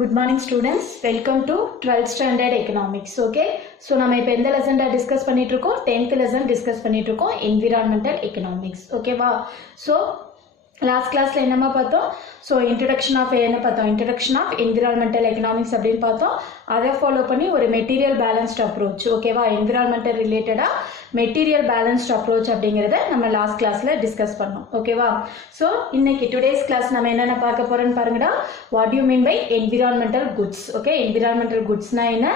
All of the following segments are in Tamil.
Good morning students, welcome to 12th standard economics. Okay, so நம்ம இப்போ எந்த lesson discuss பண்ணிட்டு இருக்கோம்? 10th lesson discuss பண்ணிட்டு இருக்கோம், environmental economics. Okay வா? So last classல என்னமா பார்த்தோம்? So introduction of என்ன பார்த்தோம்? Introduction of environmental economics அப்படின்னு பார்த்தோம். அதை ஃபாலோ பண்ணி ஒரு மெட்டீரியல் பேலன்ஸ்ட் அப்ரோச், ஓகேவா, என்விரான்மெண்டல் ரிலேட்டடா மெட்டீரியல் பேலன்ஸ்ட் அப்ரோச் அப்படிங்கிறத நம்ம லாஸ்ட் கிளாஸ்ல டிஸ்கஸ் பண்ணோம், ஓகேவா. ஸோ இன்னைக்கு டுடேஸ் கிளாஸ் நம்ம என்னென்ன பார்க்க போறோம்னு பாருங்கடா. What you mean by environmental goods? Okay, environmental குட்ஸ்னா என்ன,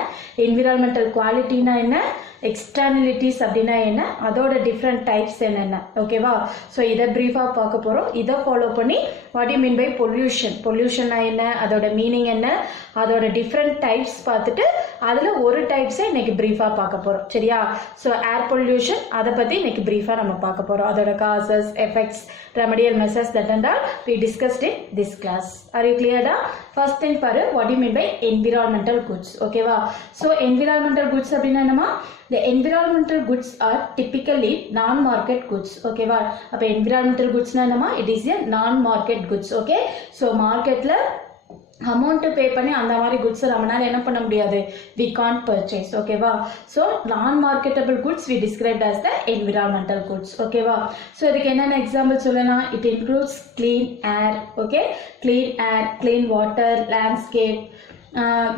என்விரான்மெண்டல் குவாலிட்டினா என்ன, எக்ஸ்டர்னலிட்டிஸ் அப்படின்னா என்ன, அதோட டிஃப்ரெண்ட் டைப்ஸ் என்னென்ன, ஓகேவா. ஸோ இதை ப்ரீஃபாக பார்க்க போகிறோம். இதை ஃபாலோ பண்ணி what you mean by pollution, பொல்யூஷன்னா என்ன, அதோட மீனிங் என்ன, அதோட டிஃப்ரெண்ட் டைப்ஸ் பார்த்துட்டு அதில் ஒரு டைப்ஸை இன்னைக்கு ப்ரீஃபாக பார்க்க போகிறோம், சரியா. ஸோ ஏர் பொல்யூஷன், அதை பற்றி இன்னைக்கு ப்ரீஃபாக நம்ம பார்க்க போகிறோம். அதோட causes, effects, remedial measures, that and all we discussed in this class. Are you கிளியர்டா? ஃபர்ஸ்ட் திங் பாரு, what you mean by environmental goods, ஓகேவா. ஸோ என்விரான்மெண்டல் குட்ஸ் அப்படின்னா என்னமா, the environmental goods are typically non-market goods, ஓகேவா. அப்போ environmental goodsனா என்னமா, it is a non-market goods, okay. so marketல அமௌண்ட் பே பண்ணி அந்த மாதிரி குட்ஸை நம்மளால என்ன பண்ண முடியாது, we can't purchase, ஓகேவா. ஸோ நான் marketable goods we described as the environmental goods, ஓகேவா. ஸோ இதுக்கு என்னென்ன எக்ஸாம்பிள் சொல்லலாம், it includes clean air, okay, clean air, clean water, landscape,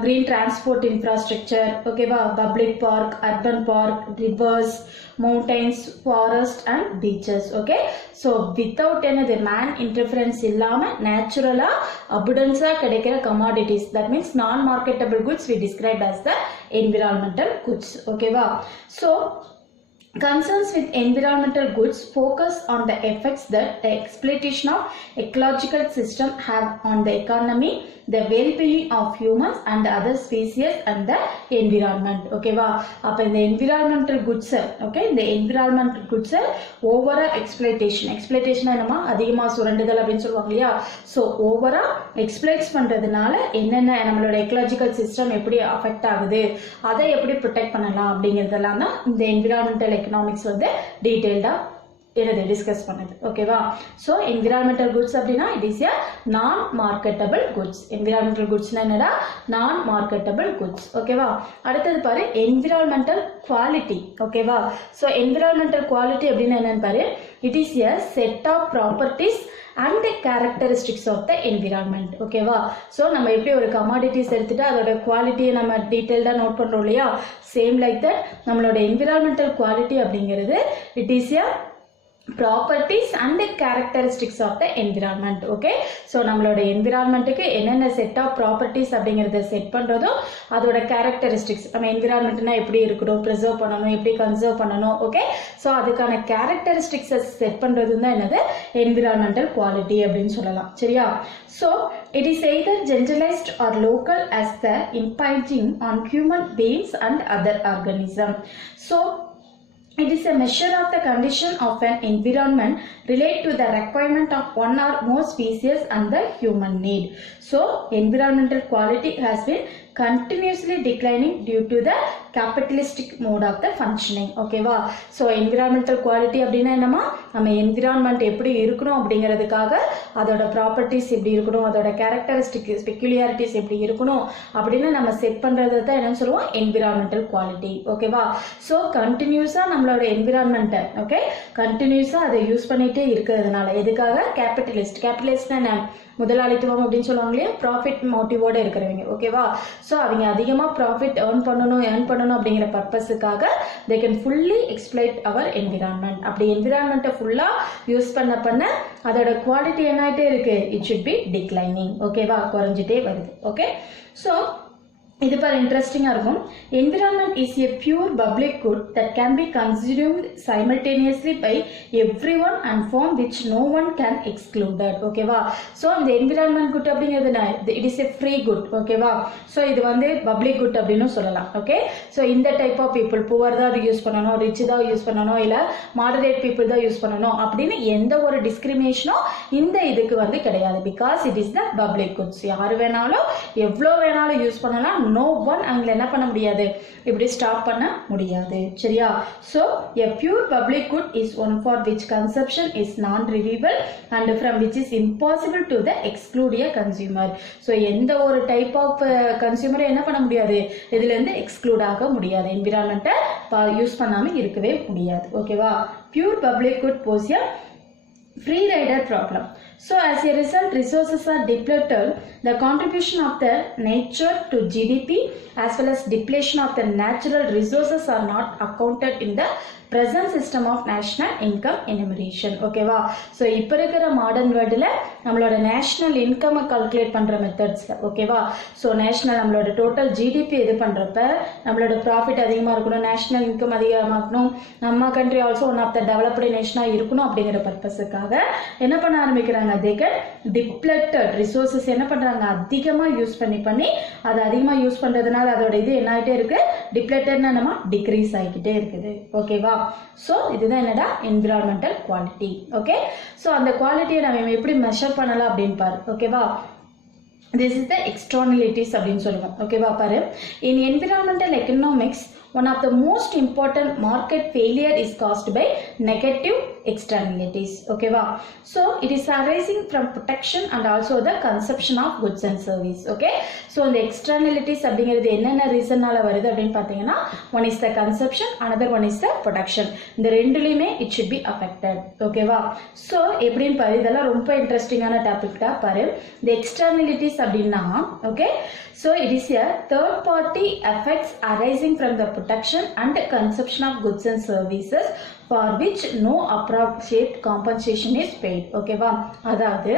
green transport infrastructure, ஓகேவா, public park, urban park, rivers, mountains, forest and beaches, okay. so without என்னது man interference இல்லாம நேச்சுரலா abundance-ஆ கிடைக்கிற commodities, that means non marketable goods we described as the environmental goods, ஓகேவா. so concerns with environmental goods focus on the effects that the exploitation of ecological system have on the economy, the well-being of humans and other species and the environment, ஓகேவா. அப்ப இந்த environmental goods, ஓகே, இந்த environmental goods ஓவரா எக்ஸ்பிளைட்டேஷன் என்னமா, அதிகமா சுரண்டுதல் அப்படின்னு சொல்லுவாங்க இல்லையா. ஸோ ஓவரா எக்ஸ்பிளைட்ஸ் பண்றதுனால என்னென்ன நம்மளோட எக்கலாஜிக்கல் சிஸ்டம் எப்படி அஃபெக்ட் ஆகுது, அதை எப்படி ப்ரொடெக்ட் பண்ணலாம் அப்படிங்கிறதெல்லாம் தான் இந்த என்விரான்மெண்டல் எக்கனாமிக்ஸ் வந்து டீடைல்டா என்னது டிஸ்கஸ் பண்ணுது, ஓகேவா. ஸோ என்விரான்மெண்டல் குட்ஸ் அப்படின்னா இட் இஸ் எ நான் மார்க்கெட்டபிள் குட்ஸ். என்விரான்மெண்டல் குட்ஸ்னா என்னடா, நான் மார்க்கெட்டபிள் குட்ஸ், ஓகேவா. அடுத்தது பாரு, என்விரான்மெண்டல் குவாலிட்டி, ஓகேவா. ஸோ என்விரான்மெண்டல் குவாலிட்டி அப்படின்னு என்னன்னு பாரு, it is a set of properties and the characteristics of the environment, ஓகேவா. ஸோ நம்ம எப்படி ஒரு கமாடிட்டிஸ் எடுத்துட்டு அதோட குவாலிட்டியை நம்ம டீட்டெயில்டாக நோட் பண்ணுறோம் இல்லையா, சேம் லைக் தட் நம்மளோட என்விரான்மெண்டல் குவாலிட்டி அப்படிங்கிறது it is a properties and characteristics of the environment, okay. So நம்மளோட என்விரான்மெண்ட்டுக்கு என்னென்ன செட் ஆஃப் ப்ராப்பர்ட்டிஸ் அப்படிங்கிறத செட் பண்ணுறதும் அதோட கேரக்டரிஸ்டிக்ஸ், நம்ம என்விரான்மெண்ட்னா எப்படி இருக்கணும், ப்ரிசர்வ் பண்ணணும், எப்படி கன்சர்வ் பண்ணணும், ஓகே. ஸோ அதுக்கான கேரக்டரிஸ்டிக்ஸை செட் பண்ணுறதும் தான் என்னது என்விரான்மெண்டல் குவாலிட்டி அப்படின்னு சொல்லலாம், சரியா. So it is either generalised R local as the impinging on human beings and other organism. So it is a measure of the condition of an environment relate to the requirement of one or more species and the human need. So environmental quality has been continuously declining due to the capitalistic mode of the functioning, ஓகேவா. ஸோ என்விரான்மெண்டல் குவாலிட்டி அப்படின்னா என்னமா, நம்ம என்விரான்மெண்ட் எப்படி இருக்கணும் அப்படிங்கிறதுக்காக அதோட ப்ராப்பர்ட்டிஸ் எப்படி இருக்கணும், அதோட கேரக்டரிஸ்டிக் பெக்யூலியாரிட்டிஸ் எப்படி இருக்கணும் அப்படின்னு நம்ம செட் பண்ணுறது தான் என்னன்னு சொல்லுவோம் என்விரான்மெண்டல் குவாலிட்டி, ஓகேவா. ஸோ கண்டினியூஸாக நம்மளோட என்விரான்மெண்ட்டை, ஓகே, கண்டினியூஸாக அதை யூஸ் பண்ணிகிட்டே இருக்கிறதுனால எதுக்காக, கேபிட்டலிஸ்ட்னா என்ன, முதலாளித்துவம் அப்படின்னு சொல்லுவாங்க இல்லையா, ப்ராஃபிட் மோட்டிவோட இருக்கிறவங்க, ஓகேவா. ஸோ அவங்க அதிகமாக ப்ராஃபிட் ஏர்ன் பண்ணணும் அப்படிங்கிற பர்பஸுக்காக they can fully exploit our environment. அப்படி என்விரான்மெண்ட்டை ஃபுல்லாக யூஸ் பண்ண அதோட குவாலிட்டி என்ன ஆகிட்டே இருக்கு, இட் ஷுட் பி டிக்ளைனிங், ஓகேவா, குறைஞ்சிட்டே வருது, ஓகே. ஸோ இது பாரு இன்ட்ரெஸ்டிங்காக இருக்கும். Environment is a pure public good that can be consumed simultaneously by every one and from which no one can excluded, ஓகேவா. ஸோ இந்த என்விரான்மெண்ட் குட் அப்படிங்கிறது it is a free good, ஓகேவா. ஸோ இது வந்து பப்ளிக் குட் அப்படின்னு சொல்லலாம், ஓகே. ஸோ இந்த டைப் ஆஃப் பீப்புள், புவர் தான் யூஸ் பண்ணணும், ரிச் தான் யூஸ் பண்ணணும், இல்லை மாடரேட் பீப்புள் தான் யூஸ் பண்ணணும் அப்படின்னு எந்த ஒரு டிஸ்கிரிமினேஷனும் இந்த இதுக்கு வந்து கிடையாது. Because it is the public goods. யார் வேணாலும் எவ்வளோ வேணாலும் யூஸ் பண்ணலாம், நோ ஒன் அவங்களை என்ன பண்ண முடியாது, இப்படி ஸ்டாப் பண்ண முடியாது. சரியா? So a pure public good is one for which consumption is non-reviewable and from which is impossible to the exclude a consumer. So எந்த ஒரு டைப் ஆஃப் கன்சியூமரை என்ன பண்ண முடியாது, இதுல இருந்து எக்ஸ்க்ளூட் ஆக முடியாது, என்விரான்மெண்ட்டை யூஸ் பண்ணாம இருக்கவே முடியாது. ஓகேவா? Pure public good pose a free rider problem. So as a result, resources are depleted. The contribution of the nature to GDP as well as depletion of the natural resources are not accounted in the present system of national income enumeration. ஓகேவா? ஸோ இப்போ இருக்கிற மாடர்ன் வேர்ல்டில் நம்மளோட நேஷ்னல் இன்கம்மை கால்குலேட் பண்ணுற மெத்தட்ஸில், ஓகேவா? ஸோ நேஷ்னல் நம்மளோட டோட்டல் ஜிடிபி இது பண்ணுறப்ப நம்மளோட ப்ராஃபிட் அதிகமாக இருக்கணும், நேஷ்னல் இன்கம் அதிகமாகணும், நம்ம country also one of the developed நேஷனாக இருக்கணும் அப்படிங்கிற பர்பஸுக்காக என்ன பண்ண ஆரம்பிக்கிறாங்க, they get depleted resources என்ன பண்ணுறாங்க, அதிகமாக யூஸ் பண்ணி அதை அதிகமாக யூஸ் பண்ணுறதுனால அதோட இது என்ன ஆகிட்டே இருக்குது, டிப்ளெட்டட்னா நம்ம டிக்ரீஸ் ஆகிக்கிட்டே இருக்குது. ஓகேவா? ஸோ இதுதான் என்னடா என்விரான்மெண்டல் குவாலிட்டி. ஓகே, ஸோ அந்த குவாலிட்டியை நம்ம எப்படி மெஷர் பண்ணலாம் அப்படின்னு பாரு. ஓகேவா? this is the externalities அப்படின்னு சொல்லுவோம். ஓகேவா? பாரு, in environmental economics one of the most important market failure is caused by negative externalities. ஓகேவா? so it is arising from protection and also the consumption of goods and service. okay, so the externalities அப்படிங்கிறது என்னென்ன ரீசன்னால வருது அப்படின்னு பார்த்தீங்கன்னா, one is the consumption, another one is the production. இந்த ரெண்டுலையுமே it should be affected. ஓகேவா? so எப்படின்னு பாரு, இதெல்லாம் ரொம்ப இன்ட்ரெஸ்டிங்கான டாபிக் தான். பாரு, the externalities அப்படின்னா, okay, so it is a third party effects arising from the production and consumption of goods and services for which no appropriate compensation is paid. ஓகேவா? அதாவது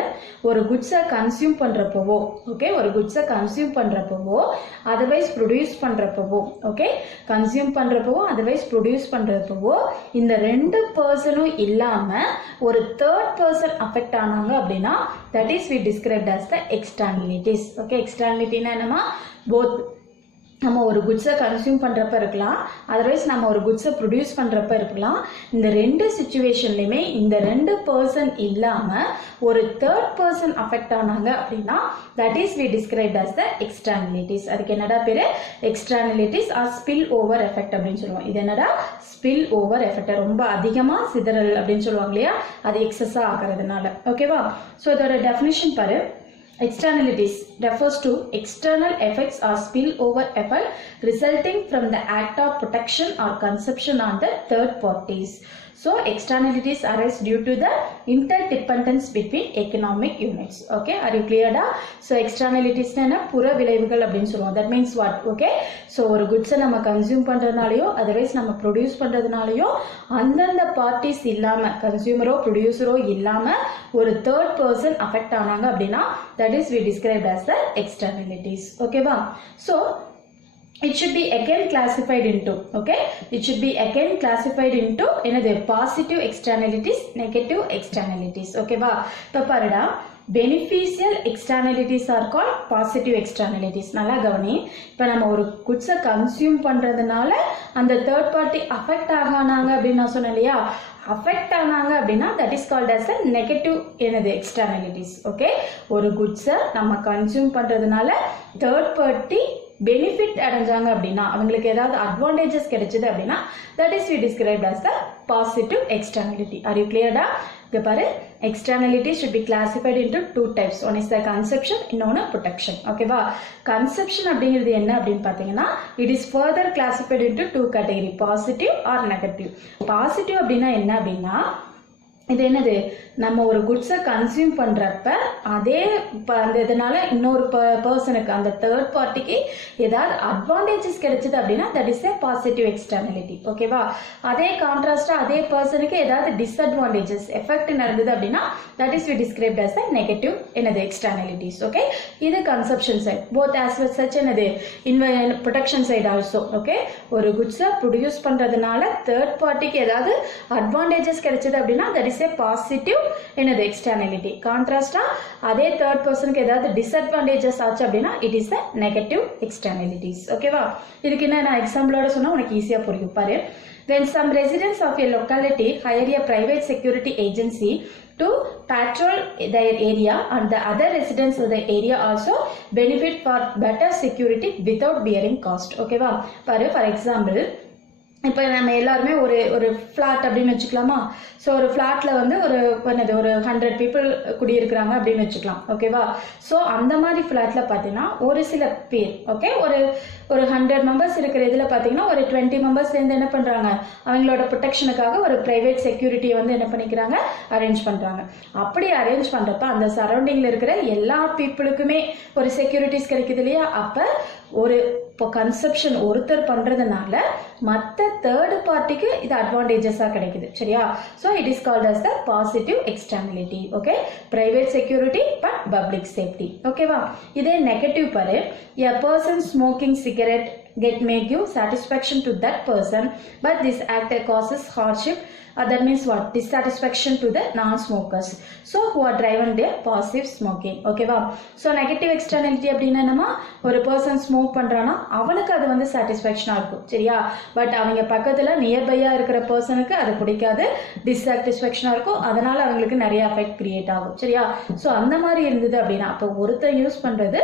ஒரு குட்ஸை கன்சியூம் பண்ணுறப்பவோ, ஓகே, ஒரு குட்ஸை கன்சியூம் பண்ணுறப்பவோ அதர்வைஸ் ப்ரொடியூஸ் பண்ணுறப்பவோ, ஓகே, கன்சியூம் பண்ணுறப்பவோ அதர்வைஸ் ப்ரொடியூஸ் பண்ணுறப்பவோ இந்த ரெண்டு பர்சனும் இல்லாமல் ஒரு தேர்ட் பர்சன் அஃபெக்ட் ஆனாங்க அப்படின்னா that is we described as the externalities. okay, externalityனா என்னமா, both நம்ம ஒரு குட்ஸை கன்சியூம் பண்ணுறப்ப இருக்கலாம், அதர்வைஸ் நம்ம ஒரு குட்ஸை ப்ரொடியூஸ் பண்ணுறப்ப இருக்கலாம். இந்த ரெண்டு சுச்சுவேஷன்லையுமே இந்த ரெண்டு பர்சன் இல்லாமல் ஒரு தேர்ட் பர்சன் அஃபெக்ட் ஆனாங்க அப்படின்னா that is we described as the externalities. அதுக்கு என்னடா பேர், externalities are spill over effect அப்படின்னு சொல்லுவோம். இது என்னடா, ஸ்பில் ஓவர் எஃபெக்ட், ரொம்ப அதிகமாக சிதறல் அப்படின்னு சொல்லுவாங்க இல்லையா, அது எக்ஸஸாக ஆகிறதுனால. ஓகேவா? ஸோ இதோட டெஃபினிஷன் பாரு. Externalities refers to external effects or spillover effect resulting from the act of protection or consumption on the third parties. So externalities arise due to the interdependence between economic units. Okay, are you clear da? So externalities na புற விளைவுகள் அப்படின்னு சொல்லுவோம். That means what? Okay, so ஒரு goods நம்ம கன்சியூம் பண்றதுனாலயோ otherwise நம்ம ப்ரொடியூஸ் பண்றதுனாலயோ அந்தந்த பார்ட்டிஸ் இல்லாம, கன்சியூமரோ ப்ரொடியூசரோ இல்லாம ஒரு தேர்ட் பர்சன் அஃபெக்ட் ஆனாங்க அப்படின்னா that is we described as the externalities. Okay va? So it should be again classified into, okay, it should be again classified into another positive externalities, negative externalities. okay va? இப்ப பாருடா, beneficial externalities are called positive externalities. நல்லா கவனி, இப்போ நம்ம ஒரு குட்ஸை கன்சியூம் பண்ணுறதுனால அந்த தேர்ட் பார்ட்டி அஃபெக்ட் ஆகானாங்க அப்படின்னு நான் சொன்னேன் இல்லையா, அஃபெக்ட் ஆனாங்க அப்படின்னா that is called as a negative என்னது எக்ஸ்டர்னலிட்டிஸ். ஓகே, ஒரு குட்ஸை நம்ம கன்சியூம் பண்ணுறதுனால தேர்ட் பார்ட்டி பெனிஃபிட் அடைஞ்சாங்க அப்படின்னா, அவங்களுக்கு ஏதாவது அட்வான்டேஜஸ் கிடைச்சது அப்படின்னா that is we described as the positive externality. Are you கிளியர்டா? இங்கே பாரு, externality should be classified into two types. one is the consumption, இன்னொன்று protection. ஓகேவா? consumption அப்படிங்கிறது என்ன அப்படின்னு பார்த்தீங்கன்னா, it is further classified into two category, positive or negative. positive அப்படின்னா என்ன அப்படின்னா, இது என்னது, நம்ம ஒரு குட்ஸை கன்சியூம் பண்ணுறப்ப அதே அந்த இதனால இன்னொரு பர்சனுக்கு, அந்த தேர்ட் பார்ட்டிக்கு ஏதாவது அட்வான்டேஜஸ் கிடைச்சது அப்படின்னா தட் இஸ் ஏ பாசிட்டிவ் எக்ஸ்டர்னலிட்டி. ஓகேவா? அதே கான்ட்ராஸ்டாக அதே பர்சனுக்கு ஏதாவது டிஸ்அட்வான்டேஜஸ் எஃபெக்ட் நடந்தது அப்படின்னா that is we described as the negative என்னது எக்ஸ்டர்னலிட்டிஸ். ஓகே, இது consumption side. Both as well such என்னது ப்ரொடக்ஷன் சைடு ஆல்சோ. ஓகே, ஒரு குட்ஸை ப்ரொடியூஸ் பண்ணுறதுனால தேர்ட் பார்ட்டிக்கு ஏதாவது அட்வான்டேஜஸ் கிடைச்சது அப்படின்னா தட் இஸ் ஏ பாசிட்டிவ் என்னது எக்ஸ்டர்னலிட்டி. கான்ட்ராஸ்டா அதே தேர்ட் பர்சனுக்கு ஏதாவது டிஸ்அட்வான்டேஜஸ் ஆச்சு அப்படின்னா இட் இஸ் த நெகட்டிவ் எக்ஸ்டர்னலிட்டிஸ். ஓகேவா? இதுக்கு என்ன நான் எக்ஸாம்பிளோட சொன்னா உனக்கு ஈஸியா புரியும். பாரு, when some residents of a locality hire a private security agency to patrol their area, and the other residents of the area also benefit for better security without bearing cost. Okay va, for example, இப்போ நம்ம எல்லாருமே ஒரு ஃப்ளாட் அப்படின்னு வச்சுக்கலாமா. ஸோ ஒரு ஃப்ளாட்டில் வந்து ஒரு 100 பீப்புள் குடியிருக்கிறாங்க அப்படின்னு வச்சுக்கலாம். ஓகேவா. ஸோ அந்த மாதிரி ஃப்ளாட்டில் பார்த்தீங்கன்னா ஒரு சில பேர் ஓகே ஒரு 100 மெம்பர்ஸ் இருக்கிற இதில் பார்த்தீங்கன்னா ஒரு 20 மெம்பர்ஸ் சேர்ந்து என்ன பண்ணுறாங்க, அவங்களோட ப்ரொடெக்ஷனுக்காக ஒரு ப்ரைவேட் செக்யூரிட்டியை வந்து என்ன பண்ணிக்கிறாங்க, அரேஞ்ச் பண்ணுறாங்க. அப்படி அரேஞ்ச் பண்ணுறப்ப அந்த சரௌண்டிங்கில் இருக்கிற எல்லா பீப்புளுக்குமே ஒரு செக்யூரிட்டிஸ் கிடைக்குது இல்லையா. அப்போ இப்போ கன்செப்ஷன் ஒருத்தர் பண்ணுறதுனால மற்ற தேர்டு பார்ட்டிக்கு இது அட்வான்டேஜஸாக கிடைக்குது. சரியா. So it is called as the positive externality. Okay. Private security but public safety. ஓகேவா. இதே நெகட்டிவ் பாரு, a person smoking cigarette may give satisfaction to that person, but this act causes hardship. That means what? Dissatisfaction to the non-smokers, so who are driven their passive smoking. Okay va. So negative externality அப்படினா என்னமா, ஒரு பர்சன் ஸ்மோக் பண்றானா அவனுக்கு அது வந்து சாட்டிஸ்ஃபேக்ஷனா இருக்கும். சரியா. பட் அவங்க பக்கத்துல நியர்பையா இருக்கிற பர்சனுக்கு அது பிடிக்காது, டிஸ்சாட்டிஸ்ஃபேக்ஷனா இருக்கும். அதனால அவங்களுக்கு நிறைய எஃபெக்ட் கிரியேட் ஆகும். சரியா. ஸோ அந்த மாதிரி இருந்தது அப்படின்னா அப்போ ஒருத்தர் யூஸ் பண்றது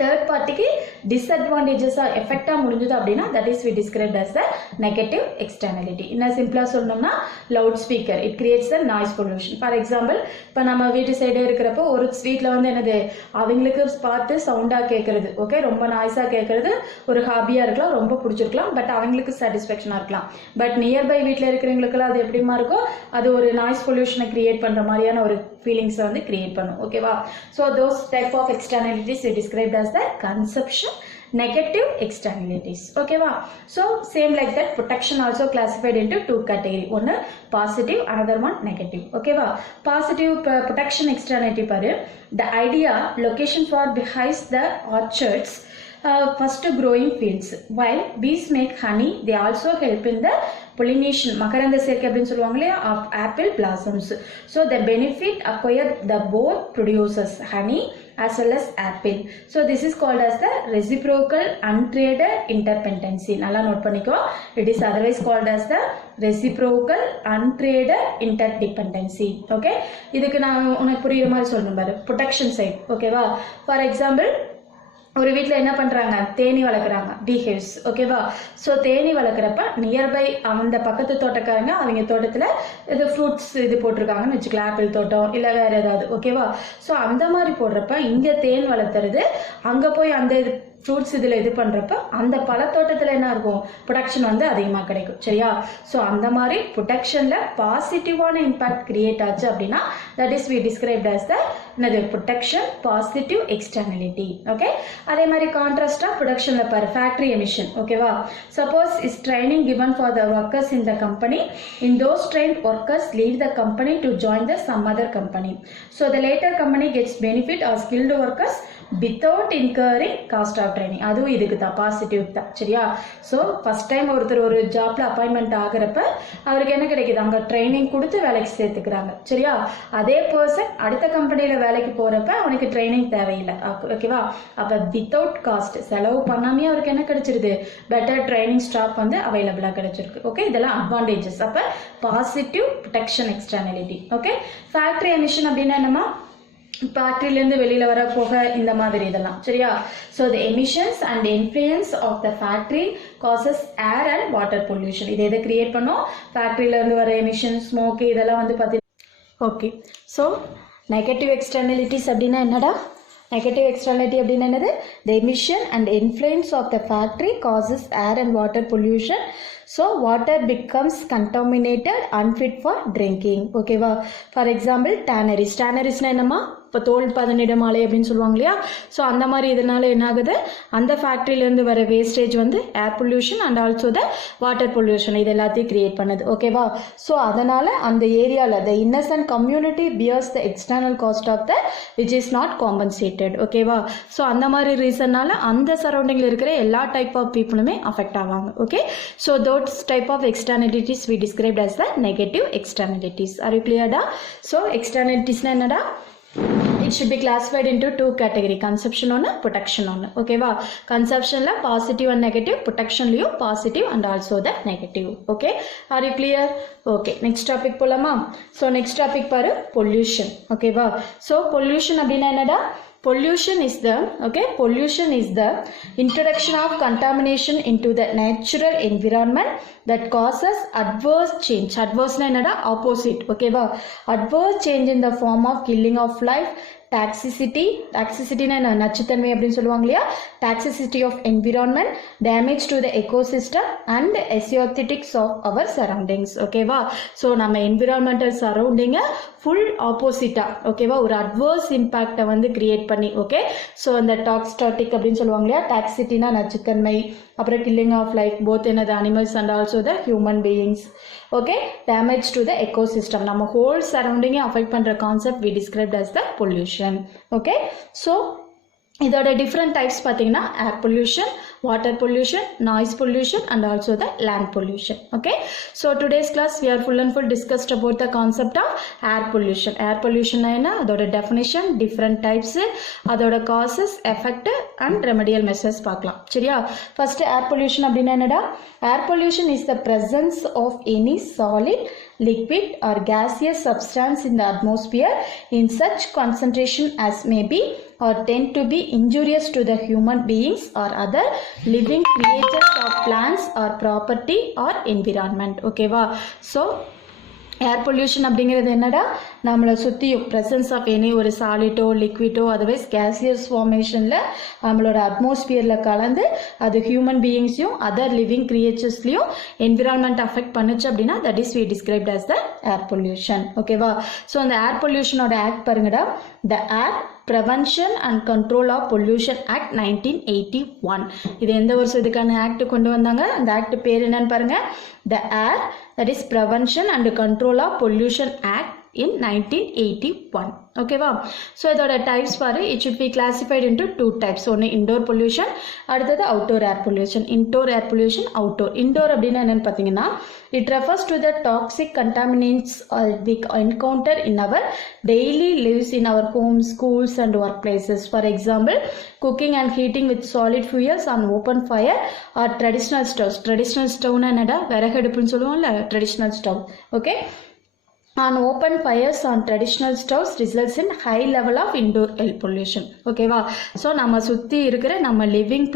தேர்ட் பார்ட்டிக்கு டிஸ்அட்வான்டேஜஸாக எஃபெக்டாக முடிஞ்சது அப்படின்னா that is we described as the negative externality. இன்னும் சிம்பிளாக சொல்லணும்னா loud speaker, it creates the noise pollution. For example, இப்போ நம்ம வீட்டு சைடே இருக்கிறப்போ ஒரு வீட்டில் வந்து என்னது அவங்களுக்கு பார்த்து சவுண்டாக கேட்கறது, ஓகே ரொம்ப நாய்ஸாக கேட்கறது ஒரு ஹாபியாக இருக்கலாம், ரொம்ப பிடிச்சிருக்கலாம், பட் அவங்களுக்கு சாட்டிஸ்ஃபேக்ஷனாக இருக்கலாம். பட் நியர்பை வீட்டில் இருக்கிறவங்களுக்குலாம் அது எப்படிமா இருக்கும், அது ஒரு நாய்ஸ் பொல்யூஷனை கிரியேட் பண்ணுற மாதிரியான ஒரு ஃபீலிங்ஸை வந்து கிரியேட் பண்ணும். ஓகேவா. So those type of externalities it described as the consumption negative externalities. Okay va. So same like that, protection also classified into two category, one positive, another one negative. Okay va. Positive protection externality paru, the idea location for behind the orchards, first growing fields. While bees make honey, they also help in the pollination, மகரந்த சேர்க்கை அப்படின்னு சொல்லுவாங்க இல்லையா, of apple blossoms. So the benefit acquired the both producers honey as well as apple. So this is called as the reciprocal untraded interdependency. நல்லா நோட் பண்ணிக்கோ. It is otherwise called as the reciprocal untraded interdependency. Okay. இதுக்கு நான் உனக்கு புரியுற மாதிரி சொல்லணும் பாரு, ப்ரொடெக்ஷன் சைட். ஓகேவா. ஃபார் எக்ஸாம்பிள், ஒரு வீட்டில் என்ன பண்ணுறாங்க, தேனி வளர்க்குறாங்க, பீஹிவ்ஸ். ஓகேவா. ஸோ தேனி வளர்க்குறப்ப நியர்பை அந்த பக்கத்து தோட்டக்காரங்க அவங்க தோட்டத்தில் இது ஃப்ரூட்ஸ் இது போட்டிருக்காங்கன்னு வச்சுக்கலாம், ஆப்பிள் தோட்டம் இல்லை வேறு ஏதாவது. ஓகேவா. ஸோ அந்த மாதிரி போடுறப்ப இங்கே தேன் வளர்த்துறது, அங்கே போய் அந்த இது ஃப்ரூட்ஸ் இதில் இது பண்ணுறப்ப அந்த பழத்தோட்டத்தில் என்ன இருக்கும், ப்ரொடக்ஷன் வந்து அதிகமாக கிடைக்கும். சரியா. ஸோ அந்த மாதிரி ப்ரொடக்ஷனில் பாசிட்டிவான இம்பேக்ட் கிரியேட் ஆச்சு அப்படின்னா that is we described as the என்னது ப்ரொடெக்ஷன் பாசிட்டிவ் எக்ஸ்டர்னலிட்டி. ஓகே. அதே மாதிரி கான்ட்ராஸ்டாக ப்ரொடக்ஷனில் பாரு, ஃபேக்ட்ரி எமிஷன். ஓகேவா. Suppose is training given for the workers in the company, in those trained workers leave the company to join the some other company. So the later company gets benefit are skilled workers without incurring cost of training. அதுவும் இதுக்கு தான், பாசிட்டிவ் தான். சரியா. ஸோ ஃபர்ஸ்ட் டைம் ஒருத்தர் ஒரு ஜாப்ல அப்பாயின்மெண்ட் ஆகிறப்ப அவருக்கு என்ன கிடைக்குது, அங்கே ட்ரைனிங் கொடுத்து வேலைக்கு சேர்த்துக்கிறாங்க. சரியா. அதே பர்சன் அடுத்த கம்பெனியில் வேலைக்கு போகிறப்ப அவனுக்கு ட்ரைனிங் தேவையில்லை. ஓகேவா. அப்போ வித்தவுட் காஸ்ட், செலவு பண்ணாமே அவருக்கு என்ன கிடைச்சிருது, பெட்டர் ட்ரைனிங் ஸ்டாஃப் வந்து அவைலபிளாக கிடைச்சிருக்கு. ஓகே. இதெல்லாம் அட்வான்டேஜஸ். அப்போ positive production externality. Okay. Factory emission அப்படின்னா என்னமா, ஃபேக்ட்ரியிலேருந்து வெளியில் வர புகை இந்த மாதிரி இதெல்லாம். சரியா. So the emissions and influence of the factory causes air and water pollution. இதை எதை கிரியேட் பண்ணோம், ஃபேக்ட்ரியிலேருந்து வர எமிஷன், ஸ்மோக்கு இதெல்லாம் வந்து பார்த்தீங்கன்னா. ஓகே. ஸோ நெகட்டிவ் எக்ஸ்டர்னலிட்டிஸ் அப்படின்னா என்னடா, நெகட்டிவ் எக்ஸ்டர்னலிட்டி அப்படின்னா என்னது, the emission and influence of the factory causes air and water pollution. So water becomes contaminated unfit for drinking. ஓகேவா. For example tanneries. டேனரிஸ்னால் என்னம்மா, இப்போ தோல் பதனிடும் ஆலை அப்படின்னு சொல்லுவாங்க இல்லையா. ஸோ அந்த மாதிரி இதனால என்ன ஆகுது, அந்த ஃபேக்ட்ரியிலேருந்து வர வேஸ்டேஜ் வந்து air pollution and also the water pollution இது எல்லாத்தையும் கிரியேட் பண்ணுது. ஓகேவா. ஸோ அதனால் அந்த ஏரியாவில் the innocent community bears the external cost of the which is not compensated. ஓகேவா. ஸோ அந்த மாதிரி ரீசன்னால அந்த சரௌண்டிங்கில் இருக்கிற எல்லா டைப் ஆஃப் பீப்புளுமே அஃபெக்ட் ஆவாங்க. Okay. So those type of externalities we described as the negative externalities. Are you கிளியர்டா. ஸோ எக்ஸ்டர்னலிட்டிஸ்னா என்னடா, it it should be classified into two category, consumption one, protection one. Okay va, consumption la positive and negative, protection liyo positive and also the negative. Okay, are you clear? Okay, next topic polama. So next topic paru pollution. Okay va, so pollution அப்படினா என்னடா? Pollution is the introduction of contamination into the natural environment that causes adverse change. Adverse na என்னடா? Opposite. Okay va, adverse change in the form of killing of life, toxicity na நச்சுத்தன்மை அப்படினு சொல்லுவாங்க இல்லையா, toxicity of environment, damage to the ecosystem and aesthetics of our surroundings. Okay va, so நம்ம environmental surrounding full opposite okay va, ஒரு adverse impact வந்து create பண்ணி. okay, so அந்த toxic அப்படினு சொல்லுவாங்க இல்லையா, toxicity na நச்சுத்தன்மை, அப்புறம் killing of life both in the animals and also the human beings. okay, damage to the ecosystem, நம்ம whole surrounding affect பண்ற concept we described as the pollution. okay, so இதோட different types பார்த்தீங்கன்னா air pollution, water pollution, noise pollution and also the land pollution. okay, so today's class we are full and full discussed about the concept of air pollution. air pollution என்ன, அதோட definition, different types, அதோட causes, effect and remedial measures பார்க்கலாம். சரியா? first air pollution அப்படின்னா என்னடா? air pollution is the presence of any solid, liquid or gaseous substance in the atmosphere in such concentration as may be or tend to be injurious to the human beings or other living creatures of plants or property or environment. okay va, so air pollution அப்படிங்கிறது என்னடா? நம்மளை சுற்றியும் presence of any ஒரு சாலிட்டோ லிக்விட்டோ அதர்வைஸ் கேசியஸ் ஃபார்மேஷனில் நம்மளோட அட்மாஸ்பியரில் கலந்து அது ஹியூமன் பீயிங்ஸையும் அதர் லிவிங் கிரியேச்சர்ஸ்லையும் என்விரான்மெண்ட் அஃபெக்ட் பண்ணுச்சு அப்படின்னா that is we described as the air pollution. ஓகேவா? ஸோ அந்த ஏர் பொல்யூஷனோட ஆக்ட் பாருங்கடா, the air prevention and control of pollution act 1981. இது எந்த வருஷம் இதுக்கான ஆக்ட் கொண்டு வந்தாங்க? அந்த ஆக்ட் பேர் என்னன்னு பாருங்க, த ஏர் that is prevention and control of pollution act in 1981. ஓகேவா? ஸோ இதோட டைப்ஸ் பாரு, it should be classified into two types. ஒன்று இன்டோர் பொல்யூஷன், அடுத்தது outdoor air pollution. Indoor air pollution, outdoor. Indoor அப்படின்னா என்னன்னு பார்த்தீங்கன்னா, it refers to the toxic contaminants we encounter in our daily lives in our homes, schools and workplaces. For example, cooking and heating with solid fuels on open fire or traditional stoves. traditional stove என்னடா? விறகடுப்புன்னு சொல்லுவோம்ல, traditional stove. okay, on open fires on traditional stoves results in high level of indoor air pollution. ஓகேவா? ஸோ நம்ம சுற்றி இருக்கிற நம்ம லிவிங்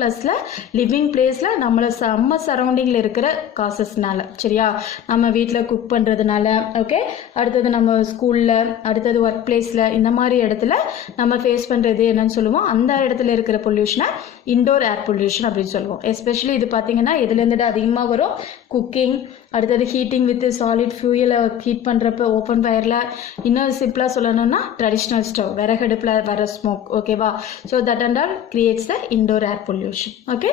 பிளேஸில் நம்மளை நம்ம சரௌண்டிங்கில் இருக்கிற காசஸ்னால, சரியா? நம்ம வீட்டில் குக் பண்ணுறதுனால, ஓகே, அடுத்தது நம்ம ஸ்கூலில், அடுத்தது ஒர்க் பிளேஸில், இந்த மாதிரி இடத்துல நம்ம ஃபேஸ் பண்ணுறது என்னன்னு சொல்லுவோம், அந்த இடத்துல இருக்கிற பொல்யூஷனை இன்டோர் ஏர் பொல்யூஷன் அப்படின்னு சொல்லுவோம். எஸ்பெஷலி இது பார்த்தீங்கன்னா எதுலேருந்து அதிகமாக வரும்? குக்கிங், அடுத்தது ஹீட்டிங் வித் சாலிட் ஃபியூயலை ஹீட் பண்ணுறப்ப ஓப்பன் ஃபயரில், இன்னும் சிம்பிளாக சொல்லணும்னா ட்ரெடிஷ்னல் ஸ்டவ், விறகடுப்பில் வர ஸ்மோக். ஓகேவா? So that and all creates the indoor air pollution. Okay,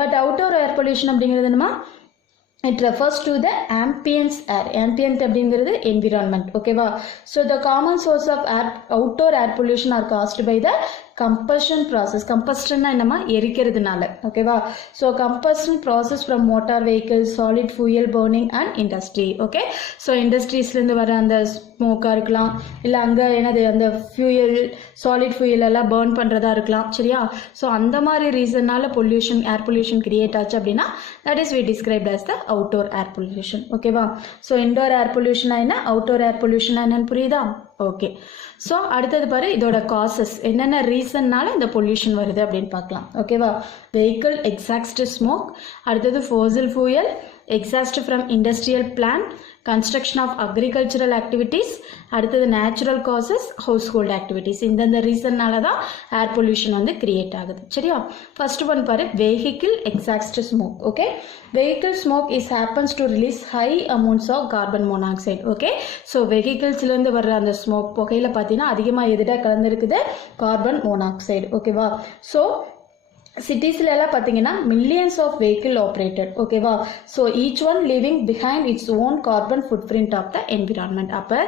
but outdoor air pollution அப்படிங்கிறது என்னமா? it refers to the ambient air. ambient அப்படிங்கிறது environment. ஓகேவா? so the common source of outdoor air pollution are caused by the combustion process. combustion என்னமா? எரிக்கிறதுனால. ஓகேவா? so combustion process from motor vehicles, solid fuel burning and industry. Okay, so இண்டஸ்ட்ரீஸ்லேருந்து வர அந்த ஸ்மோக்காக இருக்கலாம், இல்லை அங்கே என்னது அந்த ஃபியூயல், சாலிட் ஃபியூயல் எல்லாம் பேர்ன் பண்ணுறதா இருக்கலாம், சரியா? ஸோ அந்த மாதிரி ரீசன்னால பொல்யூஷன், ஏர் பொல்யூஷன் கிரியேட் ஆச்சு அப்படின்னா that is we described as the outdoor air pollution. ஓகேவா? ஸோ இண்டோர் ஏர் பொல்யூஷனா என்ன, அவுட்டோர் ஏர் பொல்யூஷனா என்னன்னு புரியுதா? ஓகே, ஸோ அடுத்தது பாரு, இதோட காசஸ் என்னென்ன ரீசன்னால இந்த பொல்யூஷன் வருது அப்படின்னு பார்க்கலாம். ஓகேவா? வெஹிக்கிள் எக்ஸாஸ்ட் ஸ்மோக், அடுத்தது fossil fuel, exhaust from industrial plant, construction of agricultural activities, அடுத்தது natural causes, household activities. இந்தந்த ரீசன்னால தான் ஏர் பொல்யூஷன் வந்து கிரியேட் ஆகுது, சரியா? ஃபர்ஸ்ட் ஒன் பாரு, vehicle exhaust smoke. Okay, vehicle smoke is happens to release high amounts of carbon monoxide. Okay, so வெஹிக்கிள்ஸ்லேருந்து வர்ற அந்த ஸ்மோக் புகையில் பார்த்தீங்கன்னா அதிகமாக எதிராக கலந்துருக்குது கார்பன் மோனாக்சைடு. ஓகேவா? ஸோ சிட்டிஸ்ல எல்லாம் பார்த்தீங்கன்னா மில்லியன்ஸ் ஆஃப் வெஹிக்கிள் ஆப்ரேட்டட் ஓகேவா. So each one living behind its own carbon footprint of the environment. அப்போ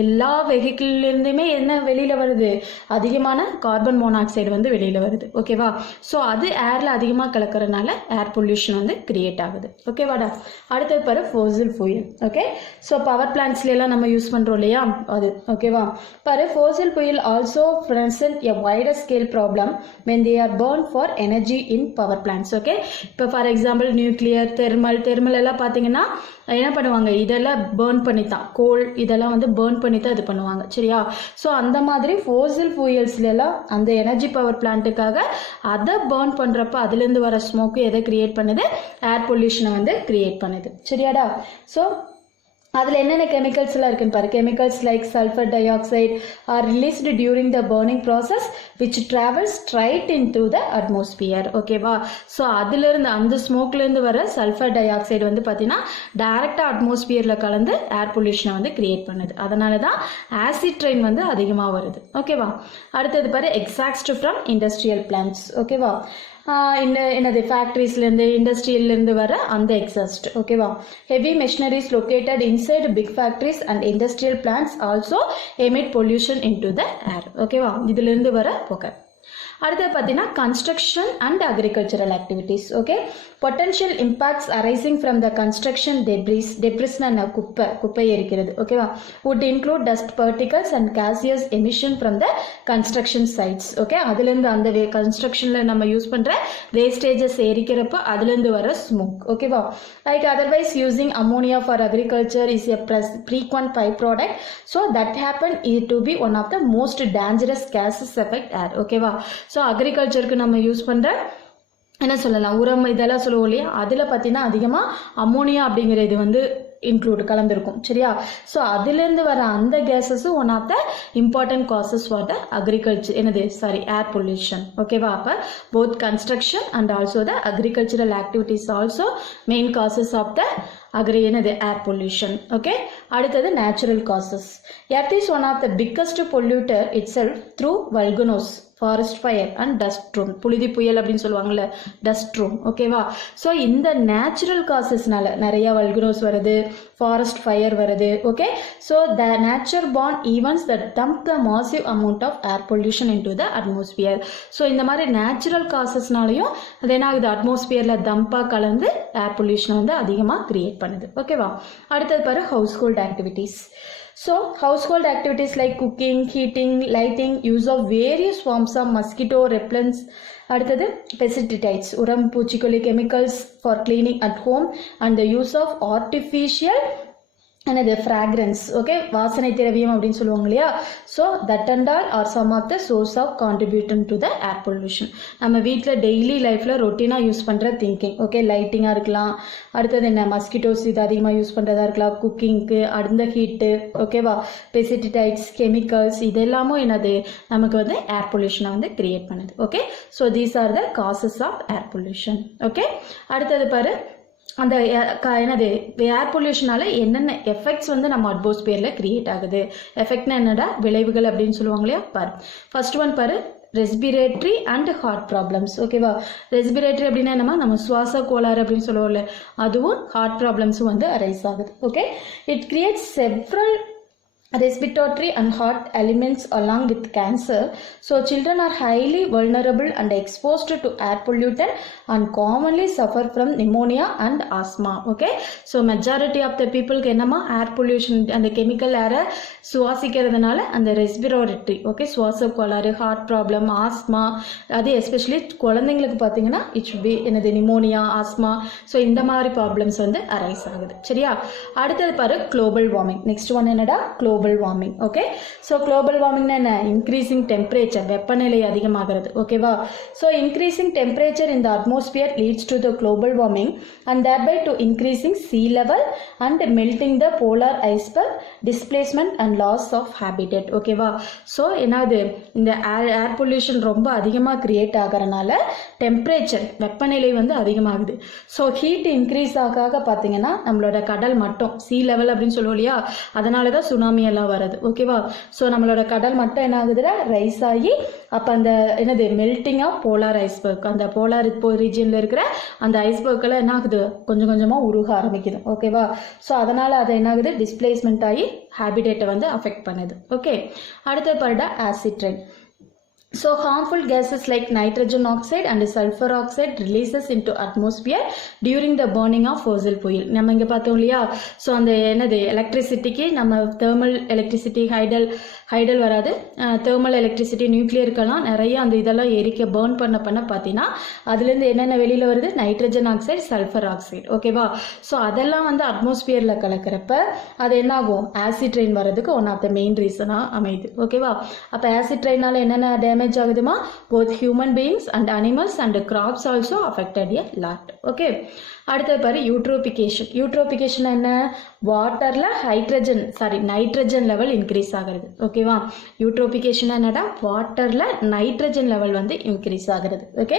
எல்லா வெஹிக்கிள்லேருந்துமே என்ன வெளியில் வருது, அதிகமான கார்பன் மோனாக்சைடு வந்து வெளியில் வருது ஓகேவா. ஸோ அது ஏரில் அதிகமாக கலக்கிறதுனால ஏர் பொல்யூஷன் வந்து கிரியேட் ஆகுது ஓகேவாடா. அடுத்தது பாரு fossil fuel. Okay, so power பிளான்ட்ஸ்லாம் நம்ம யூஸ் பண்ணுறோம் இல்லையா அது ஓகேவா. பாரு fossil fuel also present a wider scale problem when they are burned for energy in power plants. Okay, இப்போ ஃபார் எக்ஸாம்பிள் நியூக்ளியர், தெர்மல் எல்லாம் பார்த்தீங்கன்னா என்ன பண்ணுவாங்க, இதெல்லாம் பேர்ன் பண்ணி தான், கோல் இதெல்லாம் வந்து பேர்ன் பண்ணி தான் இது பண்ணுவாங்க சரியா. ஸோ அந்த மாதிரி ஃபோசில் ஃபியூயல்ஸ்லாம் அந்த எனர்ஜி பவர் பிளான்ட்டுக்காக அதை பேர்ன் பண்ணுறப்ப அதுலேருந்து வர ஸ்மோக்கு எதை கிரியேட் பண்ணுது, ஏர் பொல்யூஷனை வந்து கிரியேட் பண்ணுது சரியாடா. ஸோ அதில் என்னென்ன கெமிக்கல்ஸ்லாம் இருக்குன்னு பாரு. Chemicals like sulphur dioxide are released during the burning process which travels straight in to the atmosphere ஓகேவா. ஸோ அதுலேருந்து அந்த ஸ்மோக்லேருந்து வர சல்ஃபர் டை ஆக்சைடு வந்து பார்த்தீங்கன்னா டைரெக்டாக அட்மாஸ்பியரில் கலந்து ஏர் பொல்யூஷனை வந்து கிரியேட் பண்ணுது. அதனால தான் ஆசிட் ட்ரெயின் வந்து அதிகமாக வருது ஓகேவா. அடுத்தது பாரு எக்ஸாக்ஸ்ட் ஃப்ரம் இண்டஸ்ட்ரியல் பிளான்ட்ஸ் ஓகேவா. என்னது ஃபேக்ட்ரிஸ்லேருந்து இண்டஸ்ட்ரியிலேருந்து வர அந்த எக்ஸாஸ்ட் ஓகேவா. Heavy machineries located inside big factories and industrial plants also emit pollution in to the air ஓகேவா. இதுலேருந்து வர புகை. அடுத்தது பார்த்தீங்கன்னா construction and agricultural activities. Okay, potential impacts arising from the construction டெப்ரிஸ்னா குப்பை எரிக்கிறது ஓகேவா. Would include dust particles and gaseous emission from the construction sites. Okay, அதுலேருந்து அந்த கன்ஸ்ட்ரக்ஷனில் நம்ம யூஸ் பண்ணுற வேஸ்டேஜஸ் எரிக்கிறப்ப அதுலேருந்து வர ஸ்மோக் ஓகேவா. Like otherwise using ammonia for agriculture is a frequent byproduct, so that happen it to be one of the most dangerous gases affect air ஓகேவா. ஸோ அக்ரிகல்ச்சருக்கு நம்ம யூஸ் பண்ணுற என்ன சொல்லலாம், உரம் இதெல்லாம் சொல்லுவோம் இல்லையா, அதில் பார்த்தீங்கன்னா அதிகமாக அமோனியா அப்படிங்கிற இது வந்து இன்க்ளூட் கலந்துருக்கும் சரியா. ஸோ அதுலேருந்து வர அந்த கேஸஸும் one of the important causes for the agriculture air pollution ஓகேவா. அப்போ both construction and also the agricultural activities also main causes of the air pollution okay. அடுத்தது natural causes. Earth is one of the biggest polluter itself through volcanoes, forest fire and dust storm, புழுதி புயல் அப்படின்னு சொல்லுவாங்கள்ல, டஸ்ட் ரூம் ஓகேவா. ஸோ இந்த நேச்சுரல் காசஸ்னால நிறைய வல்கனோஸ் வருது, ஃபாரஸ்ட் ஃபயர் வருது okay. So the nature born events that dump the massive amount of air pollution in to the atmosphere. So இந்த மாதிரி நேச்சுரல் காசஸ்னாலையும் அது என்ன ஆகுது, அட்மாஸ்பியரில் தம்பாக கலந்து ஏர் பொல்யூஷனை வந்து அதிகமாக கிரியேட் பண்ணுது ஓகேவா. அடுத்தது பாரு house hold activities. So household activities like cooking, heating, lighting, use of various forms of mosquito repellents. அடுத்தது pesticides, உரம் பூச்சிக்கொல்லி chemicals for cleaning at home and the use of artificial fragrance okay, வாசனை திரவியம் அப்படின்னு சொல்லுவாங்க இல்லையா. So that and all are some of the source of contributing to the air pollution. நம்ம வீட்டில் டெய்லி லைஃப்பில் ரொட்டீனாக யூஸ் பண்ணுற திங்கிங் ஓகே, லைட்டிங்காக இருக்கலாம். அடுத்தது என்ன, மஸ்கிட்டோஸ் இது அதிகமாக யூஸ் பண்ணுறதா இருக்கலாம், குக்கிங்க்கு, அந்த ஹீட்டு ஓகேவா, பெஸ்டிசைட்ஸ், கெமிக்கல்ஸ் இது எல்லாமும் என்னது நமக்கு வந்து ஏர் பொல்யூஷனை வந்து கிரியேட் பண்ணுது okay. So these are the causes of air pollution okay. அடுத்தது பாரு அந்த ஏர் பொல்யூஷனால என்னென்ன எஃபெக்ட்ஸ் வந்து நம்ம அட்மாஸ்பியரில் கிரியேட் ஆகுது. எஃபெக்ட்னா என்னடா, விளைவுகள் அப்படின்னு சொல்லுவாங்க இல்லையா. பாரு ஃபர்ஸ்ட் ஒன் பாரு ரெஸ்பிரேட்டரி அண்ட் ஹார்ட் ப்ராப்ளம்ஸ் ஓகேவா. ரெஸ்பிரேட்டரி அப்படின்னா என்னமா, நம்ம சுவாச கோளாறு அப்படின்னு சொல்லுவோம்ல, அதுவும் ஹார்ட் ப்ராப்ளம்ஸும் வந்து அரைஸ் ஆகுது okay. It creates several respiratory and heart elements along with cancer. So children are highly vulnerable and exposed to air pollutant and commonly suffer from pneumonia and asthma okay. So majority of the people என்னமா air pollution அந்த கெமிக்கல் ஏரை சுவாசிக்கிறதுனால அந்த ரெஸ்பிரேட்டரி ஓகே, சுவாச கோளாறு, ஹார்ட் ப்ராப்ளம், ஆஸ்மா, அது எஸ்பெஷலி குழந்தைங்களுக்கு பார்த்தீங்கன்னா it should be pneumonia, asthma. So இந்த மாதிரி ப்ராப்ளம்ஸ் வந்து அரைஸ் ஆகுது சரியா. அடுத்தது பாரு குளோபல் வார்மிங். நெக்ஸ்ட் ஒன் என்னடா, குளோபல் வார்மிங் ஓகே. ஸோ குளோபல் வார்மிங்னா என்ன, இன்க்ரீசிங் டெம்பரேச்சர், வெப்பநிலை அதிகமாகிறது ஓகேவா. So increasing temperature in the atmosphere leads to the global warming and thereby to increasing sea level and melting the polar iceberg, displacement and loss of habitat ஓகேவா. ஸோ என்னது, இந்த ஏர் பொல்யூஷன் ரொம்ப அதிகமாக கிரியேட் ஆகிறனால டெம்பரேச்சர் வெப்பநிலை வந்து அதிகமாகுது. ஸோ ஹீட் இன்க்ரீஸ் ஆக பார்த்தீங்கன்னா நம்மளோட கடல் மட்டம் சீ லெவல் அப்படின்னு சொல்லுவோம் இல்லையா, அதனால தான் சுனாமி எல்லாம் வருது. ஓகேவா. ஸோ நம்மளோட கடல் மட்டம் என்ன ஆகுதுன்னா ரைஸ் ஆகி அப்போ அந்த என்னது மெல்டிங் ஆஃப் போலார் ஐஸ்பர்க், அந்த போலார் ரீஜியனில் இருக்கிற அந்த ஐஸ்பர்க்கெல்லாம் என்ன ஆகுது கொஞ்சம் கொஞ்சமாக உருக ஆரம்பிக்குது. ஓகேவா. ஸோ அதனால் அது என்ன ஆகுது டிஸ்பிளேஸ்மெண்ட் ஆகி ஹேபிடேட்டை வந்து அஃபெக்ட் பண்ணுது. ஓகே. அடுத்த பாருடா acid rain. So harmful gases like nitrogen oxide and sulfur oxide releases into atmosphere during the burning of fossil fuel. நம்ம இங்கே பார்த்தோம் இல்லையா. ஸோ அந்த என்னது எலக்ட்ரிசிட்டிக்கு நம்ம தேர்மல் எலக்ட்ரிசிட்டி ஹைடல் வராது, தேர்மல் எலக்ட்ரிசிட்டி நியூக்ளியருக்கெல்லாம் நிறைய அந்த இதெல்லாம் எரிக்க பேர்ன் பண்ண பார்த்தீங்கன்னா அதுலேருந்து என்னென்ன வெளியில் வருது, நைட்ரஜன் ஆக்சைடு, சல்ஃபர் ஆக்சைடு. ஓகேவா. ஸோ அதெல்லாம் வந்து அட்மாஸ்பியரில் கலக்கிறப்ப அது என்ன ஆகும், ஆசிட் ரெயின் வர்றதுக்கு ஒன் ஆஃப் த மெயின் ரீசனாக அமையுது. ஓகேவா. அப்போ ஆசிட் ரெயினால் என்னென்ன damage ஆகுதுமா, both human beings and animals and crops also affected a lot. Okay. அடுத்தது பாரு யூட்ரோபிகேஷன். யூட்ரோபிகேஷன் என்ன, வாட்டரில் நைட்ரஜன் லெவல் இன்க்ரீஸ் ஆகிறது. ஓகேவா. யூட்ரோபிகேஷன் என்னடா, வாட்டரில் நைட்ரஜன் லெவல் வந்து இன்க்ரீஸ் ஆகிறது. Okay.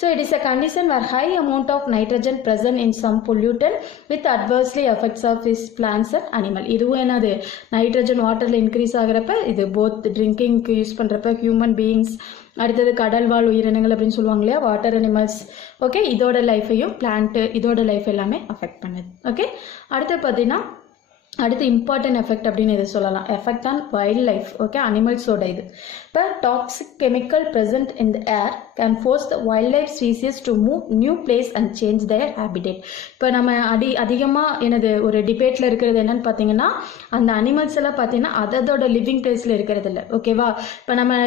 So it is a condition where high amount of nitrogen present in some pollutant with adversely affects of fish, plants and animal. இதுவும் என்னது, நைட்ரஜன் வாட்டரில் இன்க்ரீஸ் ஆகிறப்ப இது போத் ட்ரிங்கிங்க்கு யூஸ் பண்ணுறப்ப ஹியூமன் பீயிங்ஸ், அடுத்தது கடல்வாழ் உயிரினங்கள் அப்படின்னு சொல்லுவாங்க இல்லையா, வாட்டர் அனிமல்ஸ். ஓகே. இதோட லைஃபையும் பிளான்ட்டு இதோட லைஃப் எல்லாமே அஃபெக்ட் பண்ணுது. ஓகே. அடுத்து பார்த்தீங்கன்னா அடுத்து இம்பார்ட்டன்ட் எஃபெக்ட் அப்படின்னு இதை சொல்லலாம், effect on wildlife. Okay. அனிமல்ஸோட இது இப்போ toxic chemical present in the air can force the wildlife species to move new place and change their habitat. இப்போ நம்ம அதிகமாக எனது ஒரு டிபேட்டில் இருக்கிறது என்னன்னு பார்த்தீங்கன்னா, அந்த அனிமல்ஸ் எல்லாம் பார்த்தீங்கன்னா அதோட லிவிங் பிளேஸில் இருக்கிறது இல்லை. ஓகேவா.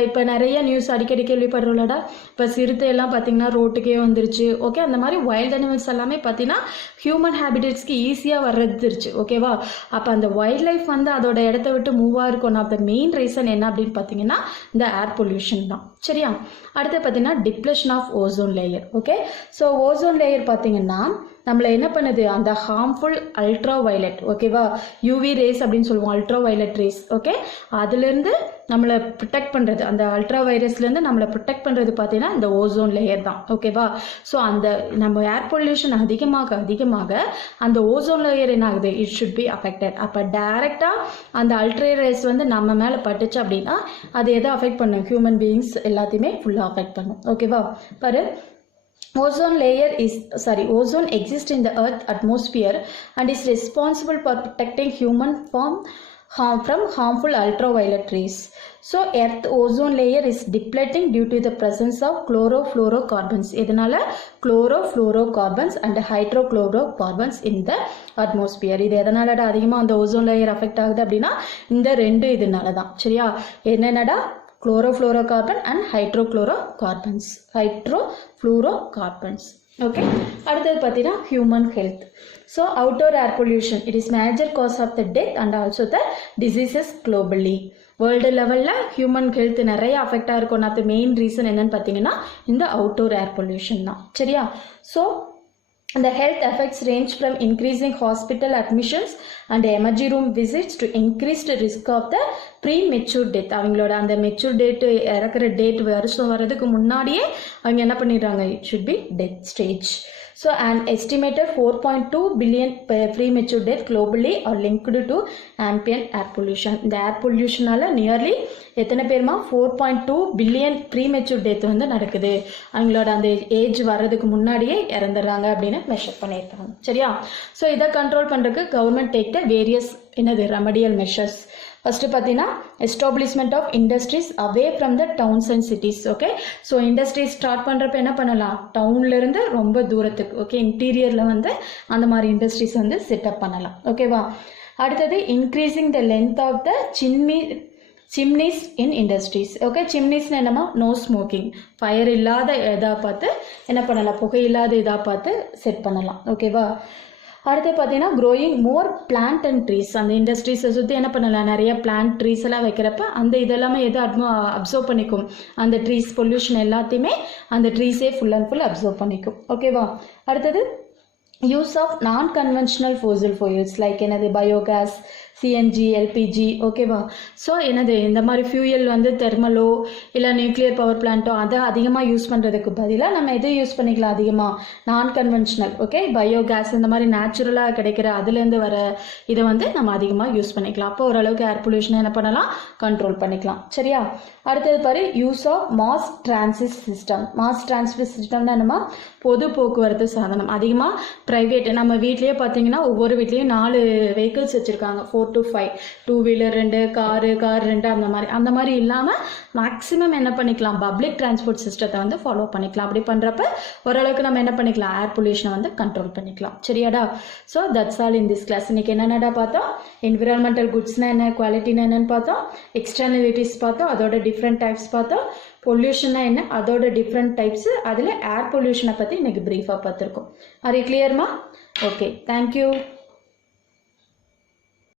இப்போ நிறைய நியூஸ் அடிக்கடி கேள்விப்படுறோம்லடா, இப்போ சிறுத்தை எல்லாம் பார்த்தீங்கன்னா ரோட்டுக்கே வந்துருச்சு. ஓகே. அந்த மாதிரி வைல்ட் அனிமல்ஸ் எல்லாமே பார்த்தீங்கன்னா ஹியூமன் ஹேபிடேட்ஸ்க்கு ஈஸியாக வர்றதுருச்சு. ஓகேவா. அப்போ அந்த வைல்ட் லைஃப் வந்து அதோட இடத்த விட்டு மூவ் ஆகிருக்கும். One of the main reason என்ன அப்படின்னு பார்த்தீங்கன்னா இந்த ஏர் பொல்யூஷன் தான். சரியா. அடுத்து பார்த்தீங்கன்னா depletion of ozone layer. Okay. So ozone layer பார்த்தீங்கன்னா நம்மளை என்ன பண்ணுது, அந்த ஹார்ம்ஃபுல் அல்ட்ரா வயலட், ஓகேவா, யூவி ரேஸ் அப்படின்னு சொல்லுவோம், அல்ட்ரா வயலட் ரேஸ். ஓகே. அதுலேருந்து நம்மளை ப்ரொடெக்ட் பண்ணுறது, அந்த அல்ட்ரா வைரஸ்லேருந்து நம்மளை ப்ரொடெக்ட் பண்ணுறது பார்த்தீங்கன்னா இந்த ஓசோன் லேயர் தான். ஓகேவா. ஸோ அந்த நம்ம ஏர் பொல்யூஷன் அதிகமாக அந்த ஓசோன் லேயர் என்ன ஆகுது, இட் ஷுட் பி அஃபெக்டட். அப்போ டைரெக்டாக அந்த அல்ட்ரா ரேஸ் வந்து நம்ம மேலே பட்டுச்சு அப்படின்னா அது எதை அஃபெக்ட் பண்ணும், ஹியூமன் பீயிங்ஸ் எல்லாத்தையுமே ஃபுல்லாக அஃபெக்ட் பண்ணும். ஓகேவா. பாரு, ozone exists in the earth atmosphere and is responsible for protecting human from harmful ultraviolet rays. So earth ozone layer is depleting due to the presence of chlorofluorocarbons. இதனால chlorofluorocarbons and hydrochlorocarbons in the atmosphere. இது எதனாலடா அதிகமாக அந்த ஓசோன் லேயர் அஃபெக்ட் ஆகுது அப்படின்னா இந்த ரெண்டு இதனால தான். சரியா. என்னென்னடா, chlorofluorocarbon and hydrochlorocarbons. ஓகே. அடுத்தது பார்த்தீங்கன்னா human health. So outdoor air pollution it is major cause of the death and also the diseases globally. World லெவலில் ஹியூமன் ஹெல்த் நிறைய அஃபெக்ட் ஆகிருக்கும். அது மெயின் ரீசன் என்னன்னு பார்த்தீங்கன்னா இந்த அவுட்டோர் ஏர் பொல்யூஷன் தான். சரியா. So the health effects range from increasing hospital admissions and emergency room visits to increased risk of the premature death. அவங்களோட அந்த மெச்சூர் டேட் இறக்குற டேட் வருஷம் வர்றதுக்கு முன்னாடியே அவங்க என்ன பண்ணிடுறாங்க, it should be death stage. So an estimated 4.2 billion premature death globally are linked to ambient air pollution. இந்த ஏர் பொல்யூஷனால நியர்லி எத்தனை பேருமா 4.2 பில்லியன் ப்ரீமெச்சூர் டெத் வந்து நடக்குது. அவங்களோட அந்த ஏஜ் வர்றதுக்கு முன்னாடியே இறந்துடுறாங்க அப்படின்னு மெஷர் பண்ணியிருக்காங்க. சரியா. ஸோ இதை கண்ட்ரோல் பண்ணுறதுக்கு government take the various remedial measures. First பார்த்தீங்கன்னா establishment of industries away from the towns and cities. Okay. So industries start பண்ணுறப்ப என்ன பண்ணலாம், டவுன்லேருந்து ரொம்ப தூரத்துக்கு, ஓகே, இன்டீரியரில் வந்து அந்த மாதிரி இண்டஸ்ட்ரீஸ் வந்து செட்டப் பண்ணலாம். ஓகேவா. அடுத்தது increasing the length of the chimneys in industries. Okay. சிம்னிஸ்னு என்னமா, நோ ஸ்மோக்கிங், ஃபயர் இல்லாத இதாக பார்த்து என்ன பண்ணலாம், புகை இல்லாத இதாக பார்த்து செட் பண்ணலாம். ஓகேவா. அடுத்து பார்த்தீங்கன்னா growing more plant and trees. அந்த இண்டஸ்ட்ரீஸை சுற்றி என்ன பண்ணலாம், நிறைய பிளான்ட் ட்ரீஸ் எல்லாம் வைக்கிறப்ப அந்த இதெல்லாமே எது அப்சர்வ் பண்ணிக்கும், அந்த ட்ரீஸ் பொல்யூஷன் எல்லாத்தையுமே அந்த ட்ரீஸே ஃபுல் அண்ட் ஃபுல் அப்சர்வ் பண்ணிக்கும். ஓகேவா. அடுத்தது use of non conventional fossil fuels like என்னது பயோகேஸ், சிஎன்ஜி, எல்பிஜி, ஓகேவா. ஸோ என்னது இந்த மாதிரி ஃபியூயல் வந்து தெர்மலோ இல்லை நியூக்ளியர் பவர் பிளான்ட்டோ அதை அதிகமாக யூஸ் பண்ணுறதுக்கு பதிலாக நம்ம எது யூஸ் பண்ணிக்கலாம் அதிகமாக, நான் கன்வென்ஷனல், ஓகே, பயோகேஸ் இந்த மாதிரி நேச்சுரலாக கிடைக்கிற அதுலேருந்து வர இதை வந்து நம்ம அதிகமாக யூஸ் பண்ணிக்கலாம். அப்போ ஓரளவுக்கு ஏர் பொல்யூஷனை என்ன பண்ணலாம், கண்ட்ரோல் பண்ணிக்கலாம். சரியா. அடுத்தது பாரு, use of mass transit system. Mass transmit சிஸ்டம்னா நம்ம பொது போக்குவரத்து சாதனம். அதிகமாக ப்ரைவேட், நம்ம வீட்லேயே பார்த்தீங்கன்னா ஒவ்வொரு வீட்லேயும் 4 வெஹிக்கிள்ஸ் வச்சுருக்காங்க, 4 to 5, 2 வீலர் 2, கார் 2, அந்த மாதிரி இல்லாமல் மேக்ஸிமம் என்ன பண்ணிக்கலாம், பப்ளிக் டிரான்ஸ்போர்ட் சிஸ்டத்தை வந்து ஃபாலோ பண்ணிக்கலாம். அப்படி பண்ணுறப்ப ஓரளவுக்கு நம்ம என்ன பண்ணிக்கலாம், ஏர் பொல்யூஷனை வந்து கண்ட்ரோல் பண்ணிக்கலாம். சரியாடா. So that's all in this class. இன்னைக்கு என்னென்னடா பார்த்தோம், என்விரான்மெண்டல் குட்ஸ்னா என்ன, குவாலிட்டினா என்னன்னு பார்த்தோம், எக்ஸ்டர்னலிட்டிஸ் பார்த்தோம், அதோட டிஃப்ரெண்ட் டைப்ஸ் பார்த்தோம், பொல்யூஷன்னா என்ன அதோட டிஃப்ரெண்ட் டைப்ஸ், அதில் ஏர் பொல்யூஷனை பற்றி இன்னைக்கு ப்ரீஃபாக பார்த்துருக்கோம். ஆர் யூ கிளியர்மா? Okay, thank you.